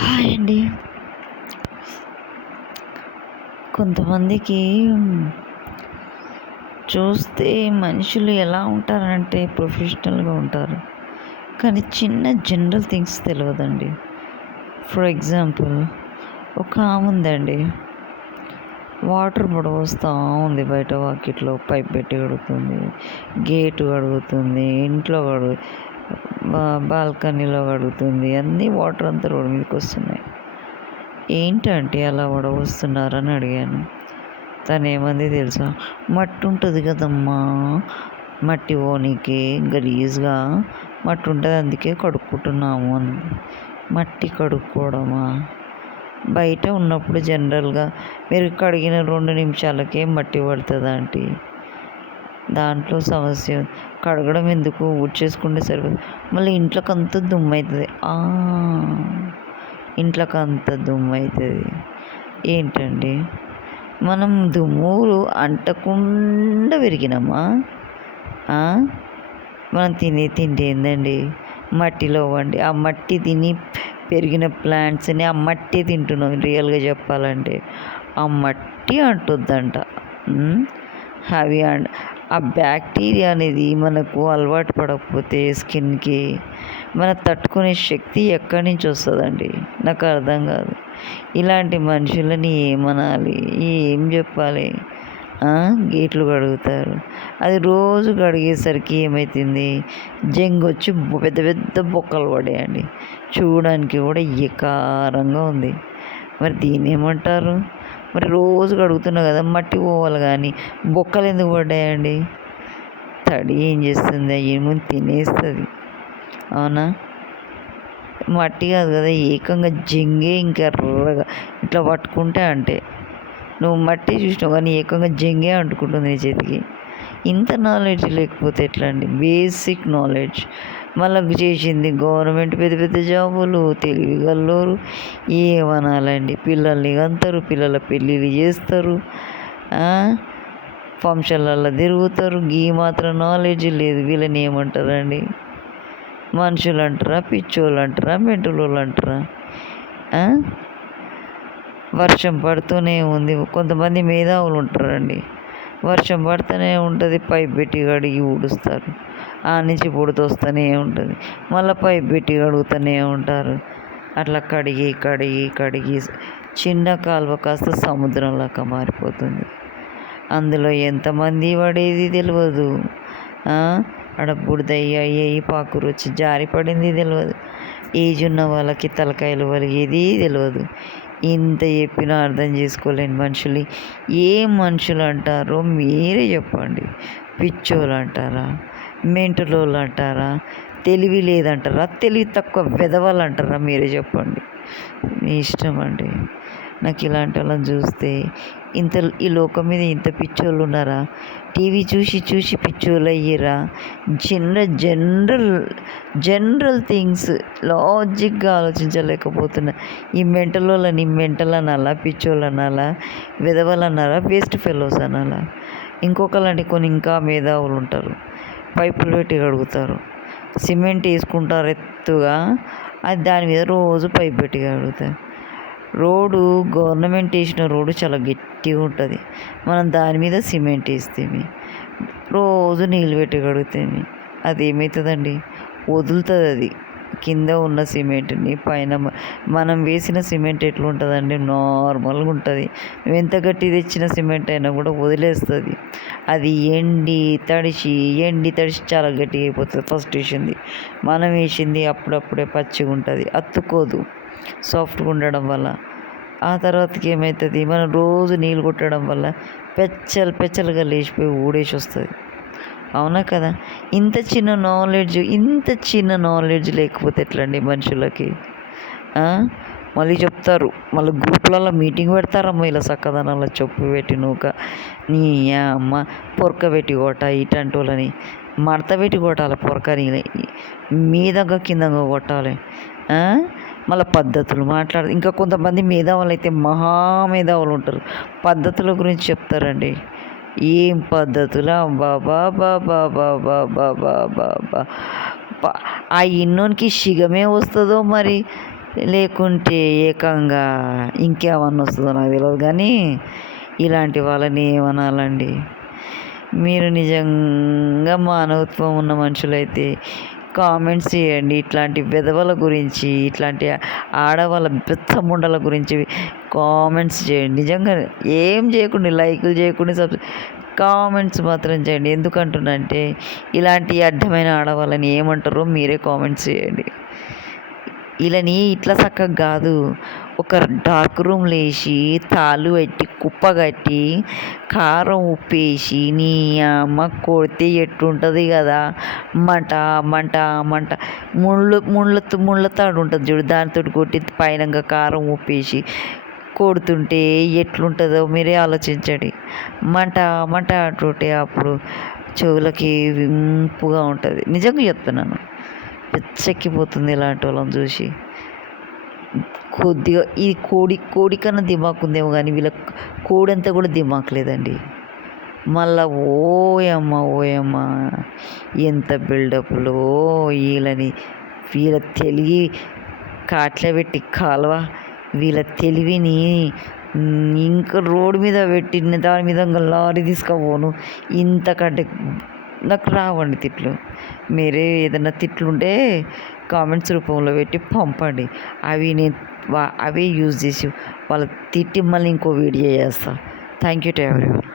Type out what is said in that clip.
Hi అండి. కొంతమందికి చూస్తే మనుషులు ఎలా ఉంటారంటే ప్రొఫెషనల్‌గా ఉంటారు. కానీ చిన్న జనరల్ థింగ్స్ తెలవదండి. ఫర్ ఎగ్జాంపుల్ ఒక ఆమె ఉందండి. వాటర్ వస్తా ఉంది బయట వాకిట్లో పైప్ పెట్టి కడుగుతుంది. గేటు కడుగుతుంది. ఇంట్లో బాల్కనీలో కడుగుతుంది. అన్నీ వాటర్ అంతా రోడ్డు మీదకి వస్తున్నాయి. ఏంటంటే అలా వస్తున్నారని అడిగాను. తనేమంది తెలుసా? మట్టి ఉంటుంది కదమ్మా, మట్టి పోనీకి గలీజ్గా మట్టి ఉంటుంది అందుకే కడుక్కుంటున్నాము అని. మట్టి కడుక్కోవడమా? బయట ఉన్నప్పుడు జనరల్గా మీరు కడిగిన 2 నిమిషాలకే మట్టి పడుతుందా ఆంటీ? దాంట్లో సమస్య కడగడం ఎందుకు, ఊడ్చేసుకుంటే సరిపోదు. మళ్ళీ ఇంట్లోకంతా దుమ్ము అవుతుంది. ఇంట్లోకంతా దుమ్ము అవుతుంది. ఏంటండి మనం దుమ్ములు అంటకుండా పెరిగినామా? మనం తినే తిండి ఏందండి? మట్టిలో వండి ఆ మట్టి తిని పెరిగిన ప్లాంట్స్ని ఆ మట్టి తింటున్నాం. రియల్గా చెప్పాలంటే ఆ మట్టి అంటుద్దంట. అవి ఆ బ్యాక్టీరియా అనేది మనకు అలవాటు పడకపోతే స్కిన్కి మన తట్టుకునే శక్తి ఎక్కడి నుంచి వస్తుందండి? నాకు అర్థం కాదు. ఇలాంటి మనుషులని ఏమనాలి, ఏం చెప్పాలి? గేట్లు కడుగుతారు. అది రోజు కడిగేసరికి ఏమవుతుంది? జంగొచ్చి పెద్ద పెద్ద బొక్కలు పడాయండి. చూడడానికి కూడా ఎకారంగా ఉంది. మరి దీన్ని ఏమంటారు? మరి రోజు కడుగుతున్నా కదా, మట్టి పోవాలి కానీ బొక్కలు ఎందుకు పడ్డాయండి? తడి ఏం చేస్తుంది? ఏముంది, తినేస్తుంది. అవునా? మట్టి కాదు కదా, ఏకంగా జంగే ఇంకెర్రగా ఇట్లా పట్టుకుంటే అంటే నువ్వు మట్టి చూసినావు కానీ ఏకంగా జంగే అంటుకుంటుంది నీ చేతికి. ఇంత నాలెడ్జ్ లేకపోతే ఎట్లా అండి? Basic knowledge. మళ్ళీ చేసింది గవర్నమెంట్ పెద్ద పెద్ద జాబులు, తెలివిగల్లోరు, ఏమనాలండి? పిల్లల్ని కంటారు, పిల్లల పెళ్ళిళ్ళు చేస్తారు, ఫంక్షన్లలో తిరుగుతారు. ఈ మాత్రం నాలెడ్జ్ లేదు. వీళ్ళని ఏమంటారండి? మనుషులు అంటారా, పిచ్చోళ్ళు అంటారా, మెంటలోళ్ళు అంటారా? వర్షం పడుతూనే ఉంది. కొంతమంది మేధావులు ఉంటారండి. వర్షం పడుతూనే ఉంటుంది, పైప్ పెట్టి కడిగి ఊడుస్తారు. ఆ నుంచి వస్తూనే ఉంటుంది, మళ్ళీ పైప్ పెట్టి కడుగుతూనే ఉంటారు. అట్లా కడిగి కడిగి కడిగి చిన్న కాలువ కాస్త సముద్రంలాగా మారిపోతుంది. అందులో ఎంతమంది పడేది తెలియదు. ఆడ బుడిదయ్యి పాకురు వచ్చి జారి పడింది తెలియదు. ఏజ్ ఉన్న వాళ్ళకి తలకాయలు వలిగేది తెలియదు. ఇంత చెప్పినా అర్థం చేసుకోలేని మనుషులు ఏ మనుషులు అంటారో మీరే చెప్పండి. పిచ్చోళ్ళు అంటారా, మెంటలోళ్ళు అంటారా, తెలివి లేదంటారా, తెలివి తక్కువ వెధవలు అంటారా? మీరే చెప్పండి. మీ ఇష్టం అండి. నాకు ఇలాంటి వాళ్ళని చూస్తే ఈ లోకం మీద ఇంత పిచ్చోళ్ళు ఉన్నారా? టీవీ చూసి చూసి పిచ్చోళ్ళు అయ్యిరా? చిన్న జనరల్ థింగ్స్ లాజిక్గా ఆలోచించలేకపోతున్నా. ఈ మెంటలోళ్ళని మెంటల్ అనాలా, పిచ్చోళ్ళు అనాలా, వెధవలు అనాలా, వేస్ట్ ఫెలోస్ అనాలా? ఇంకొకలాంటి కొన్ని ఇంకా మేధావులు ఉంటారు. పైపులు పెట్టి కడుగుతారు, సిమెంట్ వేసుకుంటారు ఎత్తుగా, అది దాని మీద రోజు పైప్ పెట్టి కడుగుతారు. రోడ్డు గవర్నమెంట్ వేసిన రోడ్డు చాలా గట్టిగా ఉంటుంది. మనం దాని మీద సిమెంట్ వేస్తేమి, రోజు నీళ్ళు పెట్టి కడుగుతేమి అది ఏమవుతుందండి? వదులుతుంది. అది కింద ఉన్న సిమెంట్ని పైన మనం వేసిన సిమెంట్ ఎట్లుంటుందండి? నార్మల్గా ఉంటుంది. నువ్వు ఎంత గట్టి తెచ్చిన సిమెంట్ అయినా కూడా వదిలేస్తుంది. అది ఎండి తడిసి చాలా గట్టిగా అయిపోతుంది. ఫస్ట్ వేసింది, మనం వేసింది అప్పుడప్పుడే పచ్చిగా ఉంటుంది, అత్తుకోదు సాఫ్ట్గా ఉండడం వల్ల. ఆ తర్వాతకి ఏమవుతుంది? మనం రోజు నీళ్ళు కొట్టడం వల్ల పెచ్చలుగా లేచిపోయి ఊడేసి వస్తుంది. అవునా కదా? ఇంత చిన్న నాలెడ్జ్ లేకపోతే ఎట్లండి మనుషులకి? మళ్ళీ చెప్తారు, మళ్ళీ గ్రూప్లలో మీటింగ్ పెడతారమ్మ ఇలా చక్కదనంలో చెప్పు పెట్టి నూక నీ అమ్మ పొరక పెట్టి కొట్ట ఇటంటి వాళ్ళని మడత పెట్టి కొట్టాలి. పొరకని మీదంగా కిందంగా కొట్టాలి. మళ్ళీ పద్ధతులు ఇంకా కొంతమంది మేధావులు అయితే మహామేధావులు ఉంటారు. పద్ధతుల గురించి చెప్తారండి. ఏం పద్ధతులా బాబా బాబా బాబా బాబా బాబా! ఆ ఇన్నోనికి సిగమే వస్తుందో మరి లేకుంటే ఏకంగా ఇంకేమన్నా వస్తుందో నాకు తెలియదు కానీ ఇలాంటి వాళ్ళని ఏమనాలండి. మీరు నిజంగా మానవత్వం ఉన్న మనుషులైతే కామెంట్స్ చేయండి. ఇట్లాంటి విధవల గురించి, ఇట్లాంటి ఆడవాళ్ళ బిచ్చముండల గురించి కామెంట్స్ చేయండి. నిజంగా ఏం చేయకుండా, లైకులు చేయకుండా కామెంట్స్ మాత్రం చేయండి. ఎందుకంటున్నా అంటే ఇలాంటి అడ్డమైన ఆడవాళ్ళని ఏమంటారో మీరే కామెంట్స్ చేయండి. వీళ్ళని ఇట్లా చక్కగా కాదు, ఒక డార్క్ రూమ్లో వేసి తాళ్ళు పెట్టి కుప్ప కట్టి కారం ఉప్పేసి నీ అమ్మ కొడితే ఎట్టుంటుంది కదా, మంట మంట మంట. ముళ్ళ తాడు ఉంటుంది చూడు, దానితో కొట్టి పైన కారం ఉప్పేసి కొడుతుంటే ఎట్లుంటుందో మీరే ఆలోచించండి. మంట మంట అంటుంటే అప్పుడు చెవులకి వింపుగా ఉంటుంది. నిజంగా చెప్తున్నాను, పిచ్చెక్కిపోతుంది ఇలాంటి వాళ్ళని చూసి. కొద్దిగా ఈ కోడి కన్నా దిమాకు ఉందేమో కానీ వీళ్ళ కోడి అంతా కూడా దిమాకు లేదండి. మళ్ళా ఓయమ్మ ఎంత బిల్డప్లో వీళ్ళ తెలివి కాట్లబెట్టి కాలువ, వీళ్ళ తెలివిని ఇంకా రోడ్డు మీద పెట్టిన దాని మీద లారీ తీసుకుపోను. ఇంతకంటే నాకు రావండి తిట్లు. మీరే ఏదైనా తిట్లుంటే కామెంట్స్ రూపంలో పెట్టి పంపండి. అవే యూజ్ చేసి వాళ్ళ తిట్టి మళ్ళీ ఇంకో వీడియో చేస్తా. Thank you to everyone.